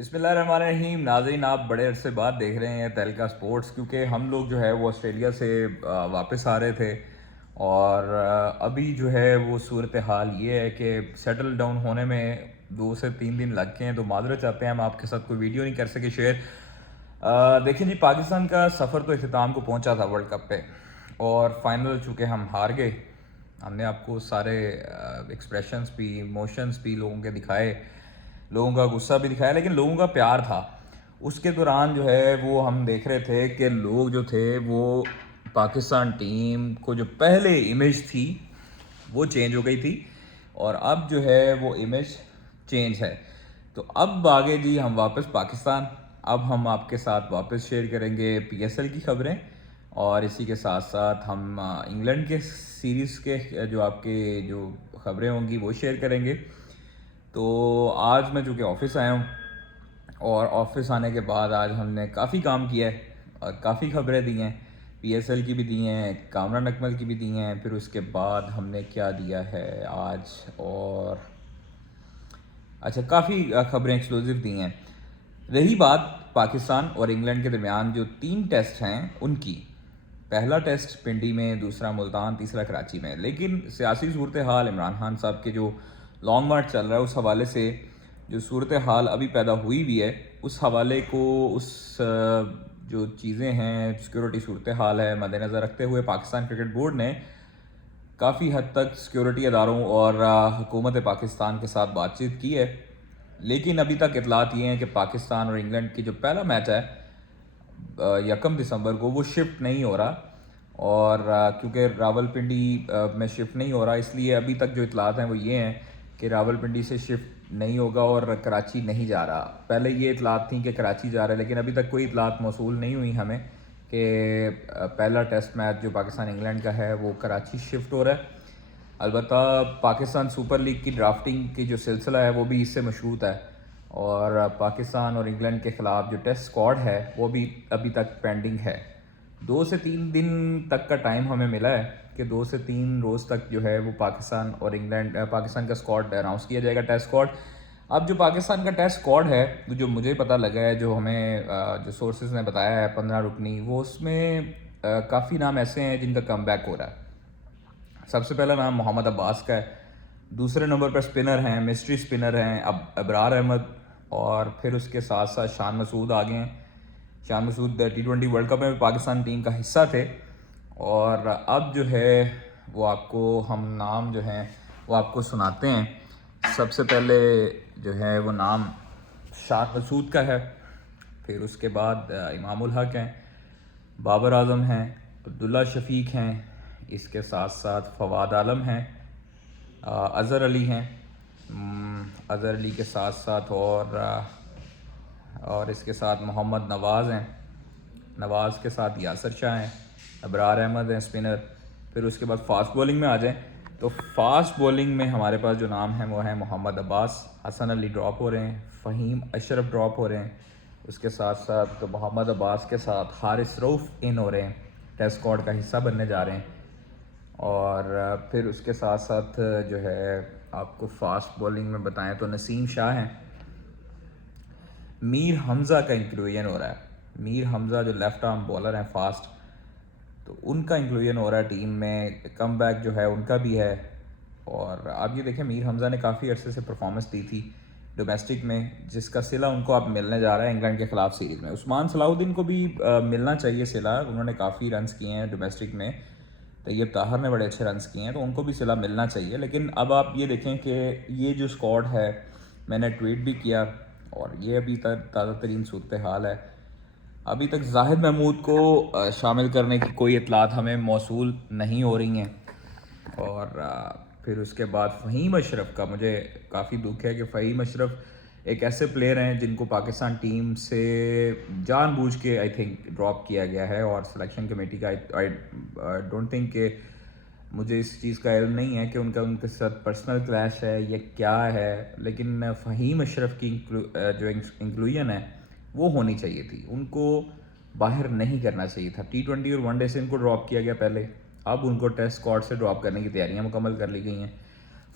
بسم اللہ الرحمن الرحیم. ناظرین، آپ بڑے عرصے بعد دیکھ رہے ہیں تہلکہ سپورٹس، کیونکہ ہم لوگ جو ہے وہ آسٹریلیا سے واپس آ رہے تھے، اور ابھی جو ہے وہ صورتحال یہ ہے کہ سیٹل ڈاؤن ہونے میں 2 سے 3 دن لگ گئے ہیں. تو معذرت چاہتے ہیں، ہم آپ کے ساتھ کوئی ویڈیو نہیں کر سکے شیئر. دیکھیں جی، پاکستان کا سفر تو اختتام کو پہنچا تھا ورلڈ کپ پہ، اور فائنل چونکہ ہم ہار گئے. ہم نے آپ کو سارے ایکسپریشنز بھی، ایموشنز بھی لوگوں کے دکھائے، لوگوں کا غصہ بھی دکھایا، لیکن لوگوں کا پیار تھا. اس کے دوران جو ہے وہ ہم دیکھ رہے تھے کہ لوگ جو تھے وہ پاکستان ٹیم کو جو پہلے امیج تھی وہ چینج ہو گئی تھی، اور اب جو ہے وہ امیج چینج ہے. تو اب آگے جی ہم واپس پاکستان. اب ہم آپ کے ساتھ واپس شیئر کریں گے پی ایس ایل کی خبریں، اور اسی کے ساتھ ساتھ ہم انگلینڈ کے سیریز کے جو آپ کے جو خبریں ہوں گی وہ شیئر کریں گے. تو آج میں چونکہ آفس آیا ہوں، اور آفس آنے کے بعد آج ہم نے کافی کام کیا ہے اور کافی خبریں دی ہیں. پی ایس ایل کی بھی دی ہیں، کامران اکمل کی بھی دی ہیں. پھر اس کے بعد ہم نے کیا دیا ہے آج، اور اچھا کافی خبریں ایکسکلوزیو دی ہیں. رہی بات پاکستان اور انگلینڈ کے درمیان جو 3 ٹیسٹ ہیں ان کی، پہلا ٹیسٹ پنڈی میں، دوسرا ملتان، تیسرا کراچی میں. لیکن سیاسی صورتحال، عمران خان صاحب کے جو لانگ مارچ چل رہا ہے اس حوالے سے جو صورتحال ابھی پیدا ہوئی بھی ہے، اس حوالے کو، اس جو چیزیں ہیں، سیکورٹی صورتحال ہے، مد نظر رکھتے ہوئے پاکستان کرکٹ بورڈ نے کافی حد تک سیکورٹی اداروں اور حکومت پاکستان کے ساتھ بات چیت کی ہے. لیکن ابھی تک اطلاعات یہ ہیں کہ پاکستان اور انگلینڈ کی جو پہلا میچ ہے 1 دسمبر کو، وہ شفٹ نہیں ہو رہا. اور کیونکہ راول پنڈی میں شفٹ نہیں ہو رہا، اس لیے ابھی تک جو اطلاعات ہیں وہ یہ ہیں کہ راول پنڈی سے شفٹ نہیں ہوگا اور کراچی نہیں جا رہا. پہلے یہ اطلاعات تھیں کہ کراچی جا رہا ہے، لیکن ابھی تک کوئی اطلاعات موصول نہیں ہوئی ہمیں کہ پہلا ٹیسٹ میچ جو پاکستان انگلینڈ کا ہے وہ کراچی شفٹ ہو رہا ہے. البتہ پاکستان سپر لیگ کی ڈرافٹنگ کی جو سلسلہ ہے وہ بھی اس سے مشروط ہے، اور پاکستان اور انگلینڈ کے خلاف جو ٹیسٹ اسکواڈ ہے وہ بھی ابھی تک پینڈنگ ہے. 2 سے 3 دن تک کا ٹائم ہمیں ملا ہے کہ 2 سے 3 روز تک جو ہے وہ پاکستان اور انگلینڈ، پاکستان کا اسکواڈ اناؤنس کیا جائے گا، ٹیسٹ اسکواڈ. اب جو پاکستان کا ٹیسٹ اسکواڈ ہے، جو مجھے پتہ لگا ہے، جو ہمیں جو سورسز نے بتایا ہے 15 رکنی، وہ اس میں کافی نام ایسے ہیں جن کا کم بیک ہو رہا ہے. سب سے پہلا نام محمد عباس کا ہے. دوسرے نمبر پر سپنر ہیں، مسٹری سپنر ہیں ابرار احمد، اور پھر اس کے ساتھ ساتھ شان مسعود آگے ہیں. Shan Masood T20 world cup میں بھی پاکستان ٹیم کا حصہ تھے. اور اب جو ہے وہ آپ کو ہم نام جو ہیں وہ آپ کو سناتے ہیں. سب سے پہلے جو ہے وہ نام شان مسعود کا ہے، پھر اس کے بعد امام الحق ہیں، بابر اعظم ہیں، عبداللہ شفیق ہیں، اس کے ساتھ ساتھ فواد عالم ہیں، اظہر علی ہیں، اظہر علی کے ساتھ ساتھ اور اس کے ساتھ محمد نواز ہیں، نواز کے ساتھ یاسر شاہ ہیں، ابرار احمد ہیں اسپنر. پھر اس کے بعد فاسٹ بولنگ میں آ جائیں تو فاسٹ بولنگ میں ہمارے پاس جو نام ہیں وہ ہیں محمد عباس، حسن علی ڈراپ ہو رہے ہیں، فہیم اشرف ڈراپ ہو رہے ہیں. اس کے ساتھ ساتھ محمد عباس کے ساتھ حارث رؤف ان ہو رہے ہیں، ٹیسٹ اسکواڈ کا حصہ بننے جا رہے ہیں. اور پھر اس کے ساتھ ساتھ جو ہے آپ کو فاسٹ بولنگ میں بتائیں تو نسیم شاہ ہیں. میر حمزہ کا انکلوژن ہو رہا ہے. میر حمزہ جو لیفٹ آرم بولر ہیں فاسٹ، تو ان کا انکلوژن ہو رہا ہے ٹیم میں. کم بیک جو ہے ان کا بھی ہے. اور آپ یہ دیکھیں میر حمزہ نے کافی عرصے سے پرفارمنس دی تھی ڈومیسٹک میں، جس کا صلہ ان کو اب ملنے جا رہا ہے انگلینڈ کے خلاف سیریز میں. عثمان صلاح الدین کو بھی ملنا چاہیے صلہ، انہوں نے کافی رنز کیے ہیں ڈومیسٹک میں. طیب طاہر نے بڑے اچھے رنز کیے ہیں، تو ان کو بھی صلہ ملنا چاہیے. لیکن اب آپ یہ دیکھیں کہ یہ جو اسکواڈ ہے، میں نے ٹویٹ بھی کیا، اور یہ ابھی تک تازہ ترین صورتحال ہے. ابھی تک زاہد محمود کو شامل کرنے کی کوئی اطلاعات ہمیں موصول نہیں ہو رہی ہیں. اور پھر اس کے بعد فہیم اشرف کا مجھے کافی دکھ ہے کہ فہیم اشرف ایک ایسے پلیئر ہیں جن کو پاکستان ٹیم سے جان بوجھ کے آئی تھنک ڈراپ کیا گیا ہے، اور سلیکشن کمیٹی کا آئی ڈونٹ تھنک کہ، مجھے اس چیز کا علم نہیں ہے کہ ان کے ساتھ پرسنل کلیش ہے یا کیا ہے. لیکن فہیم اشرف کی جو انکلوژن ہے وہ ہونی چاہیے تھی، ان کو باہر نہیں کرنا چاہیے تھا. T20 اور ون ڈے سے ان کو ڈراپ کیا گیا پہلے، اب ان کو ٹیسٹ اسکواڈ سے ڈراپ کرنے کی تیاریاں مکمل کر لی گئی ہیں.